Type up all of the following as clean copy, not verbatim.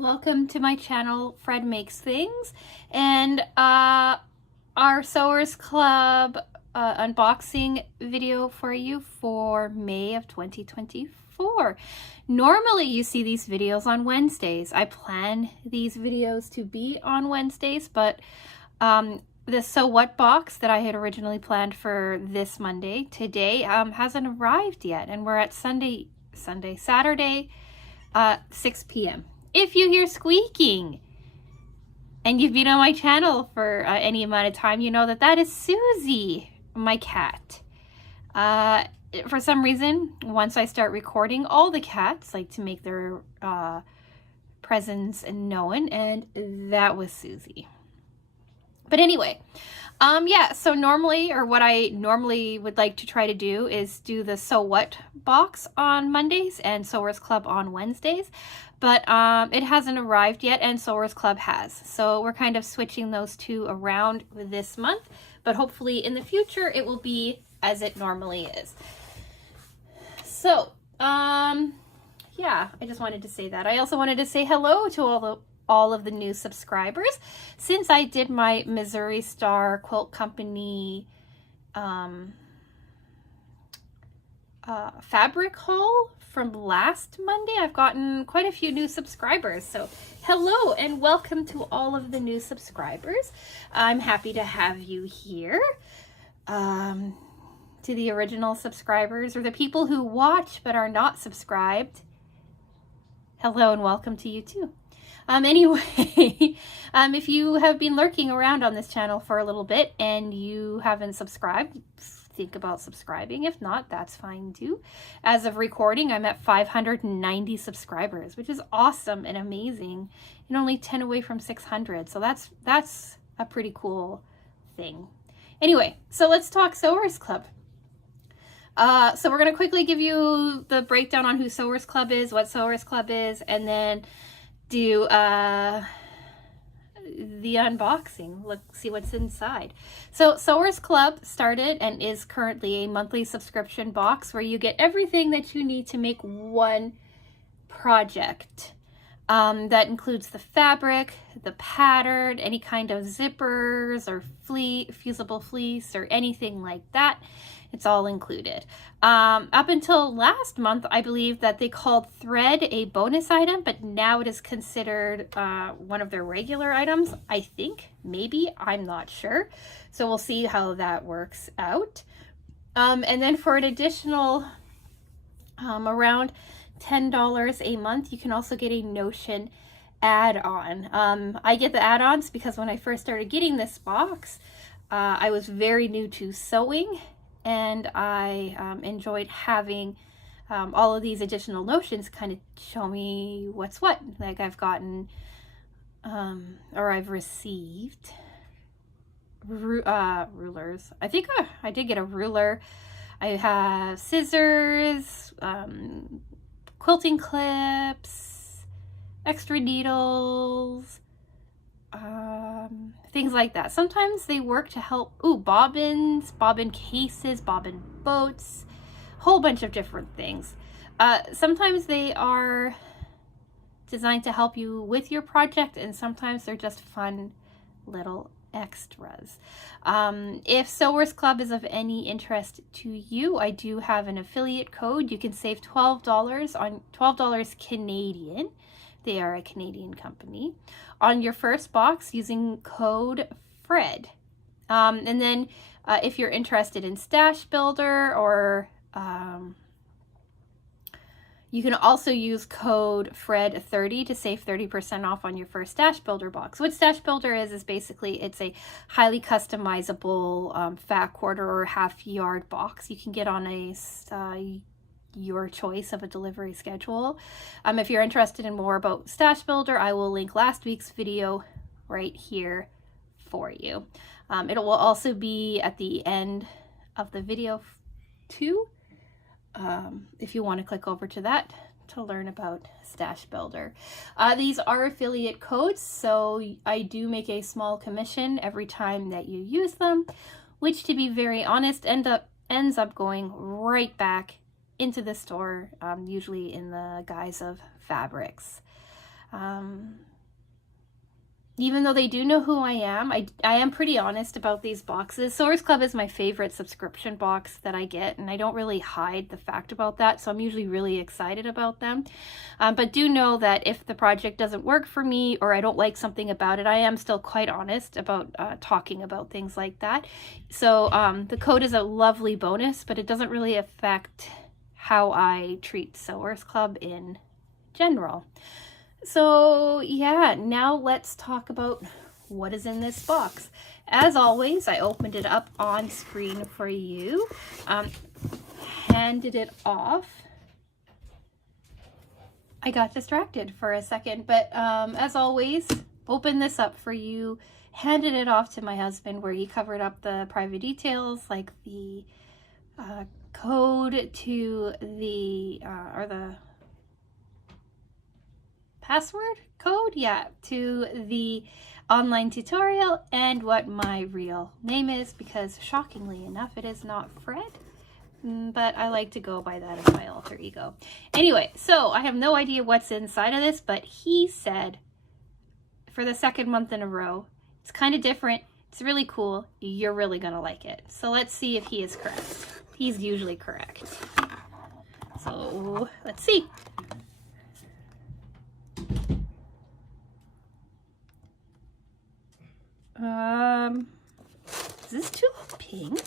Welcome to my channel, Fred Makes Things, and our Sewers Club unboxing video for you for May of 2024. Normally you see these videos on Wednesdays. I plan these videos to be on Wednesdays, but the So What box that I had originally planned for this Monday, today, hasn't arrived yet, and we're at Saturday, 6 p.m. If you hear squeaking and you've been on my channel for any amount of time, you know that that is Susie, my cat. For some reason, once I start recording, all the cats like to make their presence known, and that was Susie. But anyway, yeah, so normally, or what I normally would like to try to do is do the So What box on Mondays and Sewers Club on Wednesdays, but it hasn't arrived yet, and Sewers Club has. So we're kind of switching those two around this month, but hopefully in the future it will be as it normally is. So, yeah, I just wanted to say that. I also wanted to say hello to all of the new subscribers. Since I did my Missouri Star Quilt Company fabric haul from last Monday, I've gotten quite a few new subscribers. So hello and welcome to all of the new subscribers. I'm happy to have you here. To the original subscribers, or the people who watch but are not subscribed, hello and welcome to you too. Anyway, if you have been lurking around on this channel for a little bit and you haven't subscribed, think about subscribing. If not, that's fine too. As of recording, I'm at 590 subscribers, which is awesome and amazing, and only 10 away from 600. So that's a pretty cool thing. Anyway, so let's talk Sewers Club. So we're going to quickly give you the breakdown on who Sewers Club is, what Sewers Club is, and then do the unboxing. Let's see what's inside. So Sewers Club started and is currently a monthly subscription box where you get everything that you need to make one project. That includes the fabric, the pattern, any kind of zippers or fusible fleece or anything like that. It's all included. Up until last month, I believe that they called thread a bonus item, but now it is considered one of their regular items. I think, maybe, I'm not sure. So we'll see how that works out. And then for an additional around $10 a month, you can also get a Notion add-on. I get the add-ons because when I first started getting this box, I was very new to sewing, and I enjoyed having all of these additional Notions kind of show me what's what. Like I've gotten, or I've received rulers. I think I did get a ruler. I have scissors, quilting clips, extra needles, things like that. Sometimes they work to help, bobbins, bobbin cases, bobbin boats, whole bunch of different things. Sometimes they are designed to help you with your project, and sometimes they're just fun little extras. If Sewers Club is of any interest to you, I do have an affiliate code. You can save $12 on $12 Canadian. They are a Canadian company on your first box using code FRED. And then if you're interested in Stash Builder, or you can also use code FRED30 to save 30% off on your first Stash Builder box. What Stash Builder is basically, it's a highly customizable fat quarter or half yard box you can get on a your choice of a delivery schedule. If you're interested in more about Stash Builder, I will link last week's video right here for you. It will also be at the end of the video too, if you want to click over to that to learn about Stash Builder. These are affiliate codes, so I do make a small commission every time that you use them, which, to be very honest, ends up going right back into the store, usually in the guise of fabrics. Even though they do know who I am pretty honest about these boxes. Sewers Club is my favorite subscription box that I get, and I don't really hide the fact about that, so I'm usually really excited about them. But do know that if the project doesn't work for me or I don't like something about it, I am still quite honest about talking about things like that. So the code is a lovely bonus, but it doesn't really affect how I treat Sewers Club in general. So yeah, now let's talk about what is in this box. As always, I opened it up on screen for you, handed it off. I got distracted for a second, but as always, opened this up for you, handed it off to my husband where he covered up the private details like the code to the, or the password code, yeah, to the online tutorial and what my real name is, because shockingly enough, it is not Fred, but I like to go by that as my alter ego. Anyway, so I have no idea what's inside of this, but he said for the second month in a row, it's kind of different, it's really cool, you're really gonna like it. So let's see if he is correct. He's usually correct. So let's see. Is this tulip pink?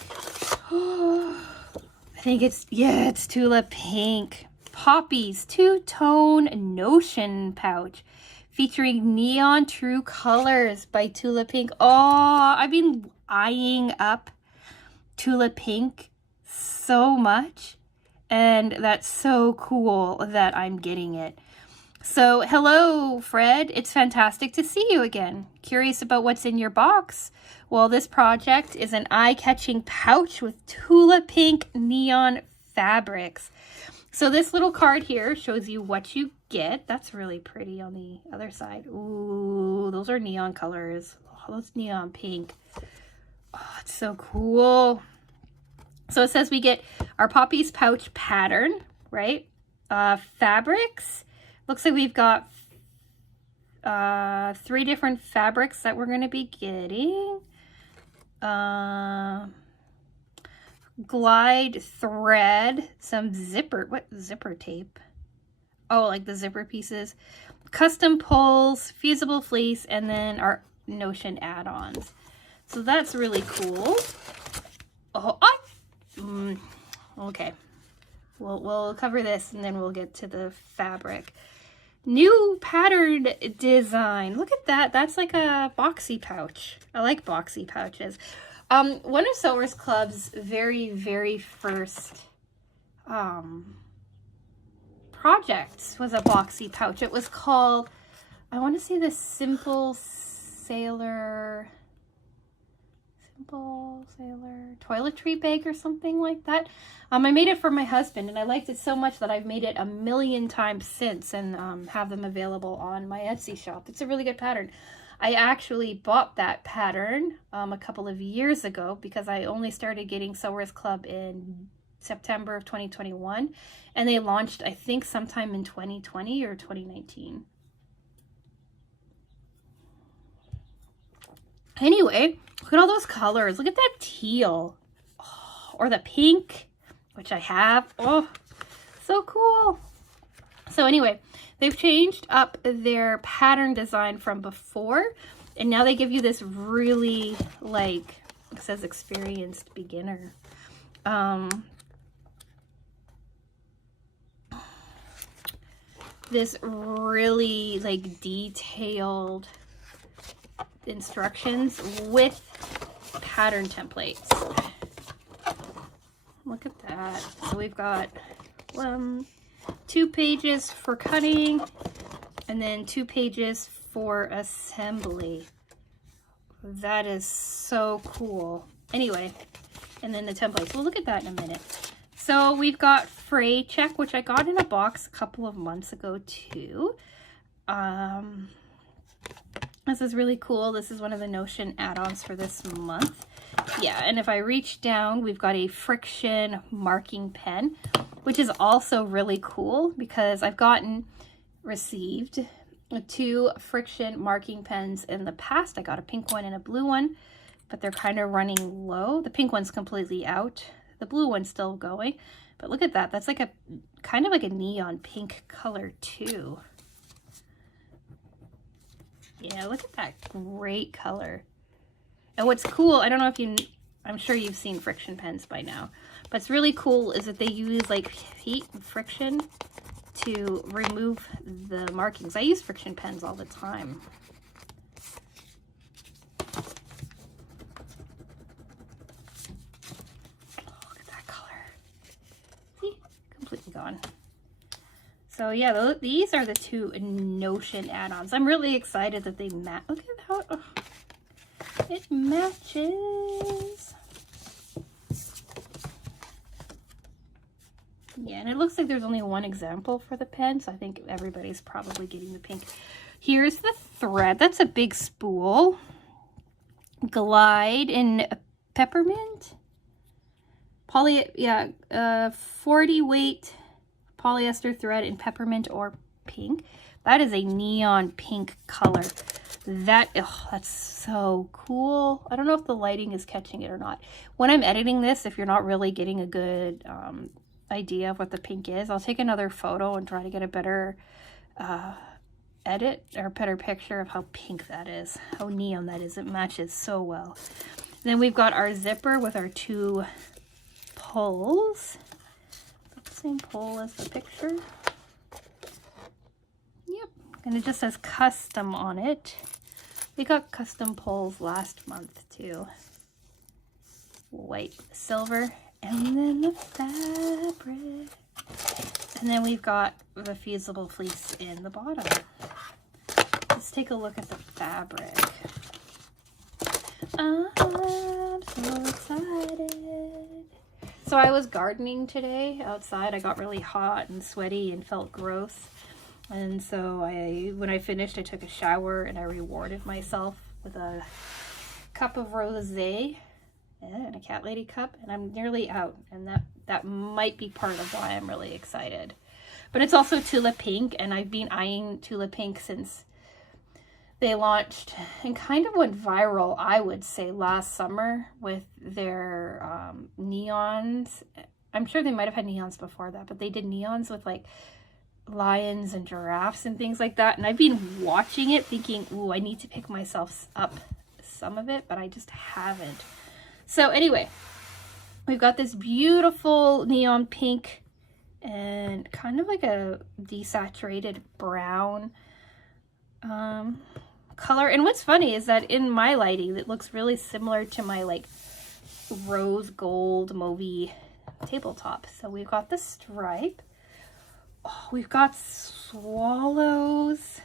I think it's, yeah, it's tulip pink. Poppy's two-tone notion pouch featuring neon true colors by Tulip Pink. Oh, I've been eyeing up tulip pink so much, and that's so cool that I'm getting it. So, hello, Fred. It's fantastic to see you again. Curious about what's in your box? Well, this project is an eye-catching pouch with tulip pink neon fabrics. So this little card here shows you what you get. That's really pretty on the other side. Ooh, those are neon colors. Oh, those neon pink. Oh, it's so cool. So it says we get our Poppy's pouch pattern, right? Fabrics. Looks like we've got 3 different fabrics that we're going to be getting. Glide thread, some zipper, what zipper tape? Oh, like the zipper pieces. Custom pulls, fusible fleece, and then our Notion add-ons. So that's really cool. Oh, okay. We'll cover this and then we'll get to the fabric. New pattern design. Look at that. That's like a boxy pouch. I like boxy pouches. One of Sewers Club's very, very first projects was a boxy pouch. It was called, I want to say, the Simple Sailor toiletry bag or something like that. I made it for my husband and I liked it so much that I've made it a million times since and have them available on my Etsy shop. It's a really good pattern. I actually bought that pattern a couple of years ago because I only started getting Sewers Club in September of 2021 and they launched, I think, sometime in 2020 or 2019. Anyway, look at all those colors. Look at that teal. Oh, or the pink, which I have. Oh, so cool. So anyway, they've changed up their pattern design from before. And now they give you this really, like, it says experienced beginner. This really, like, detailed instructions with pattern templates. Look at that. So we've got 2 pages for cutting and then 2 pages for assembly. That is so cool. Anyway, and then the templates. We'll look at that in a minute. So we've got fray check, which I got in a box a couple of months ago too. This is really cool. This is one of the Notion add-ons for this month. Yeah, and if I reach down, we've got a friction marking pen, which is also really cool because I've received 2 friction marking pens in the past. I got a pink one and a blue one, but they're kind of running low. The pink one's completely out. The blue one's still going. But look at that. That's like a kind of like a neon pink color too. Yeah, look at that great color. And what's cool, I don't know if I'm sure you've seen friction pens by now, but it's really cool is that they use like heat and friction to remove the markings. I use friction pens all the time. Look at that color. See? Completely gone. So yeah, these are the 2 Notion add-ons. I'm really excited that they match. Look at how it matches. Yeah, and it looks like there's only one example for the pen, so I think everybody's probably getting the pink. Here's the thread. That's a big spool. Glide in peppermint. 40 weight polyester thread in peppermint or pink. That is a neon pink color. That's so cool. I don't know if the lighting is catching it or not. When I'm editing this, if you're not really getting a good idea of what the pink is, I'll take another photo and try to get a better edit or better picture of how pink that is, how neon that is. It matches so well. Then we've got our zipper with our 2 pulls. The same pull as the picture. Yep, and it just says custom on it. We got custom pulls last month too. White, silver, and then the fabric. And then we've got the fusible fleece in the bottom. Let's take a look at the fabric. I'm so excited. So I was gardening today outside. I got really hot and sweaty and felt gross. And so when I finished, I took a shower and I rewarded myself with a cup of rosé and a cat lady cup, and I'm nearly out, and that might be part of why I'm really excited. But it's also Tula Pink, and I've been eyeing Tula Pink since they launched and kind of went viral, I would say, last summer with their neons. I'm sure they might have had neons before that, but they did neons with like lions and giraffes and things like that. And I've been watching it thinking, ooh, I need to pick myself up some of it, but I just haven't. So anyway, we've got this beautiful neon pink and kind of like a desaturated brown color. And what's funny is that in my lighting, it looks really similar to my like rose gold mauvey tabletop. So we've got the stripe. Oh, we've got swallows.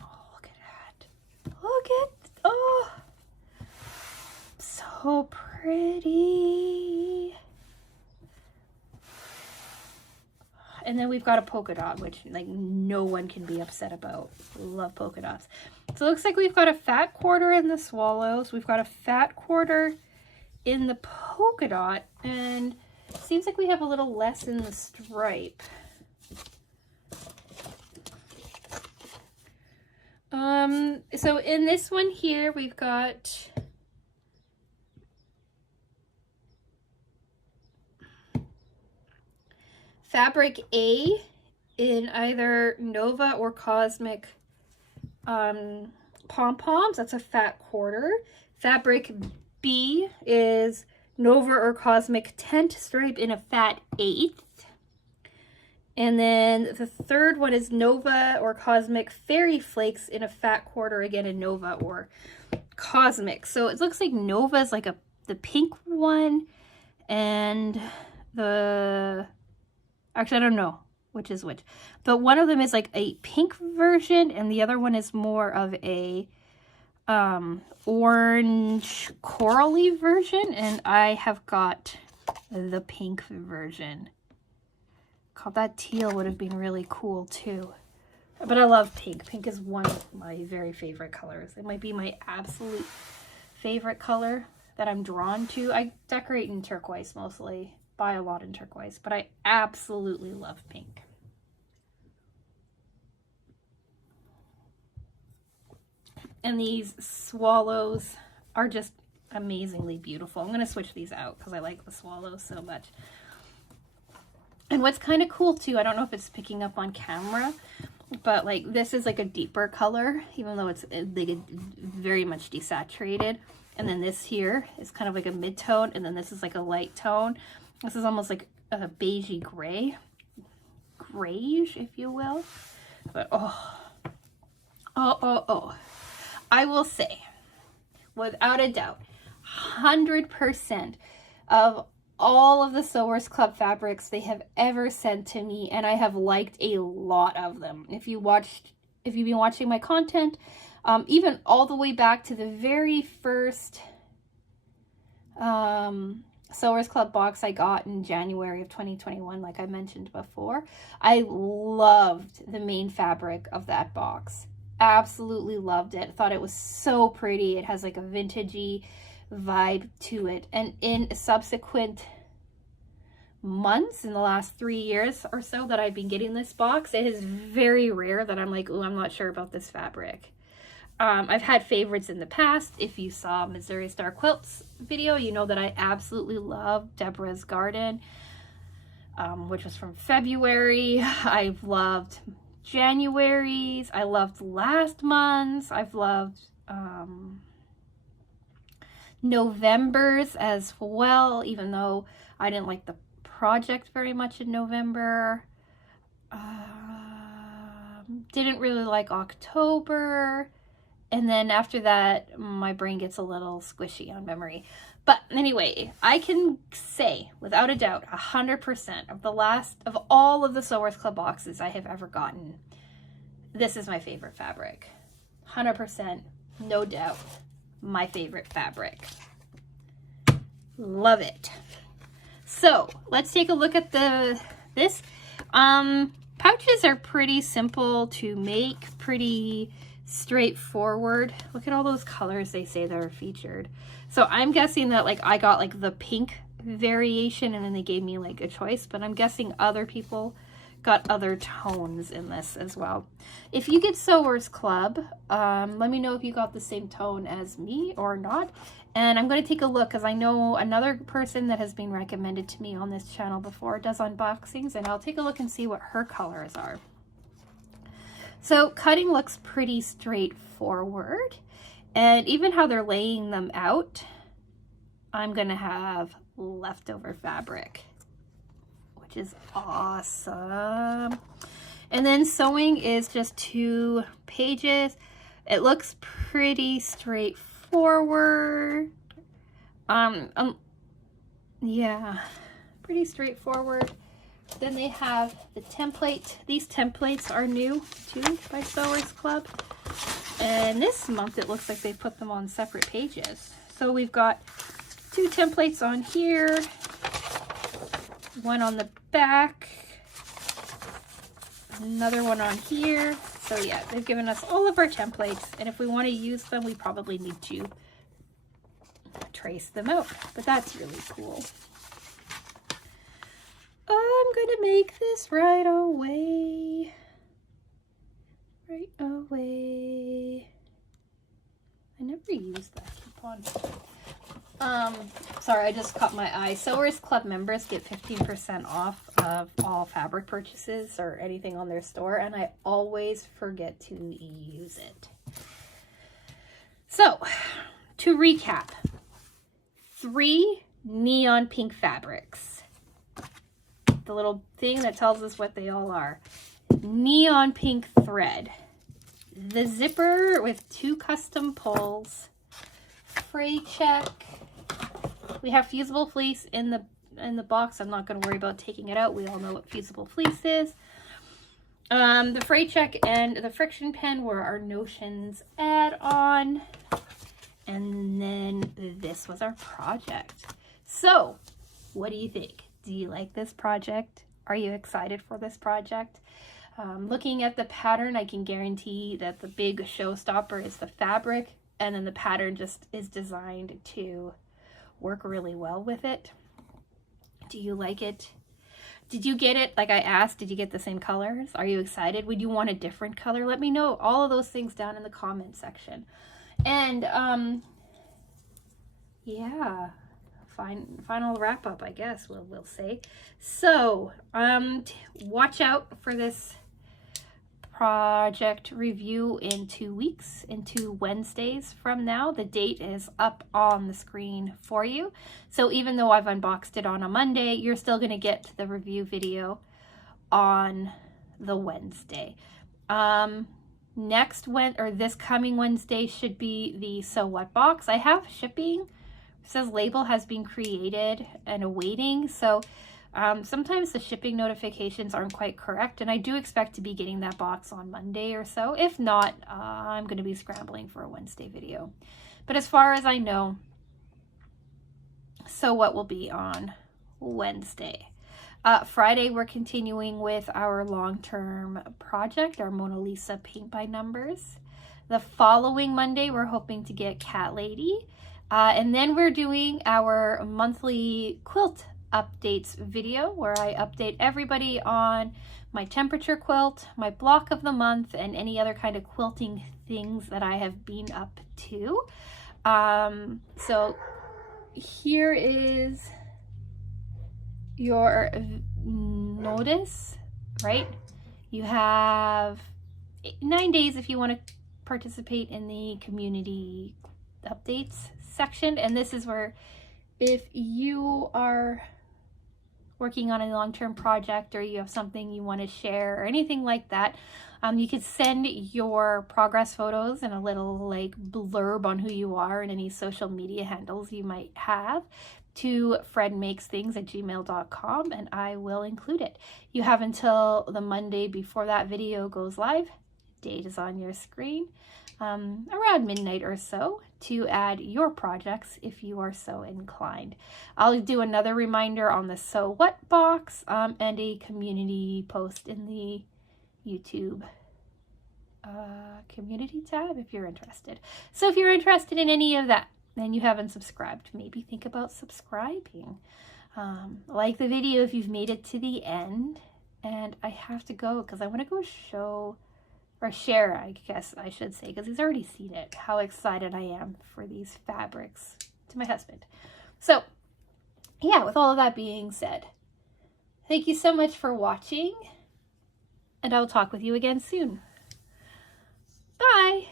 Oh, look at that. Look at, oh, so pretty. And then we've got a polka dot, which like no one can be upset about. Love polka dots. So it looks like we've got a fat quarter in the swallows. We've got a fat quarter in the polka dot, and it seems like we have a little less in the stripe. So in this one here, we've got fabric A in either Nova or Cosmic pom-poms. That's a fat quarter. Fabric B is Nova or Cosmic tent stripe in a fat 1/8. And then the third one is Nova or Cosmic fairy flakes in a fat quarter, again in Nova or Cosmic. So it looks like Nova is like the pink one, and actually I don't know which is which, but one of them is like a pink version and the other one is more of a orange corally version, and I have got the pink version. God, that teal would have been really cool too. But I love pink. Pink is one of my very favorite colors. It might be my absolute favorite color that I'm drawn to. I decorate in turquoise mostly, buy a lot in turquoise, but I absolutely love pink. And these swallows are just amazingly beautiful. I'm going to switch these out because I like the swallows so much. And what's kind of cool too, I don't know if it's picking up on camera, but like this is like a deeper color, even though it's like very much desaturated. And then this here is kind of like a mid-tone, and then this is like a light tone. This is almost like a beigey gray, grayish, if you will. But I will say, without a doubt, 100% of all of the Sewers Club fabrics they have ever sent to me, and I have liked a lot of them. If you've been watching my content, even all the way back to the very first Sewers Club box I got in January of 2021, like I mentioned before, I loved the main fabric of that box. Absolutely loved it. Thought it was so pretty. It has like a vintagey vibe to it. And in subsequent months, in the last 3 years or so that I've been getting this box, it is very rare that I'm like, oh, I'm not sure about this fabric. I've had favorites in the past. If you saw Missouri Star Quilts video, you know that I absolutely love Deborah's Garden, which was from February. I've loved January's. I loved last month's. I've loved November's as well, even though I didn't like the project very much in November. Didn't really like October. And then after that, my brain gets a little squishy on memory. But anyway, I can say without a doubt, 100% of all of the Sewers Club boxes I have ever gotten, this is my favorite fabric. 100%, no doubt, my favorite fabric. Love it. So let's take a look at this. Pouches are pretty simple to make, pretty straightforward. Look at all those colors they say that are featured. So I'm guessing that like I got like the pink variation and then they gave me like a choice, but I'm guessing other people got other tones in this as well. If you get Sewers Club, let me know if you got the same tone as me or not. And I'm going to take a look because I know another person that has been recommended to me on this channel before does unboxings, and I'll take a look and see what her colors are. So cutting looks pretty straightforward, and even how they're laying them out, I'm gonna have leftover fabric, which is awesome. And then sewing is just 2 pages. It looks pretty straightforward. Yeah, pretty straightforward. Then they have the template. These templates are new too by Sewers Club. And this month it looks like they put them on separate pages. So we've got 2 templates on here, one on the back, another one on here. So yeah, they've given us all of our templates, and if we want to use them, we probably need to trace them out, but that's really cool. I'm gonna make this right away. Right away. I never used that coupon. Sorry, I just caught my eye. Sewers Club members get 15% off of all fabric purchases or anything on their store, and I always forget to use it. So, to recap, 3 neon pink fabrics. The little thing that tells us what they all are. Neon pink thread. The zipper with 2 custom pulls. Fray check. We have fusible fleece in the box. I'm not going to worry about taking it out. We all know what fusible fleece is. The fray check and the friction pen were our Notions add-on. And then this was our project. So, what do you think? Do you like this project? Are you excited for this project? Looking at the pattern, I can guarantee that the big showstopper is the fabric, and then the pattern just is designed to work really well with it. Do you like it? Did you get it? Like I asked, did you get the same colors? Are you excited? Would you want a different color? Let me know all of those things down in the comment section. And yeah, final wrap up, I guess we'll say. So watch out for this project review in 2 weeks, in 2 Wednesdays from now. The date is up on the screen for you. So even though I've unboxed it on a Monday, you're still going to get the review video on the Wednesday. This coming Wednesday should be the So What box. I have shipping. It says label has been created and awaiting. So sometimes the shipping notifications aren't quite correct, and I do expect to be getting that box on Monday or so. If not, I'm going to be scrambling for a Wednesday video. But as far as I know, So What will be on Wednesday. Friday, we're continuing with our long-term project, our Mona Lisa paint by numbers. The following Monday, we're hoping to get Cat Lady. And then we're doing our monthly quilt updates video where I update everybody on my temperature quilt, my block of the month, and any other kind of quilting things that I have been up to. So here is your notice, right? You have 9 days if you want to participate in the community updates section. And this is where, if you are working on a long-term project or you have something you want to share or anything like that, you could send your progress photos and a little like blurb on who you are and any social media handles you might have to fredmakesthings@gmail.com, and I will include it. You have until the Monday before that video goes live. Date is on your screen, around midnight or so, to add your projects if you are so inclined. I'll do another reminder on the So What box and a community post in the YouTube community tab if you're interested. So if you're interested in any of that and you haven't subscribed, maybe think about subscribing. Like the video if you've made it to the end. And I have to go because I want to go share, I guess I should say, because he's already seen it, how excited I am for these fabrics to my husband. So yeah, with all of that being said, thank you so much for watching, and I'll talk with you again soon. Bye.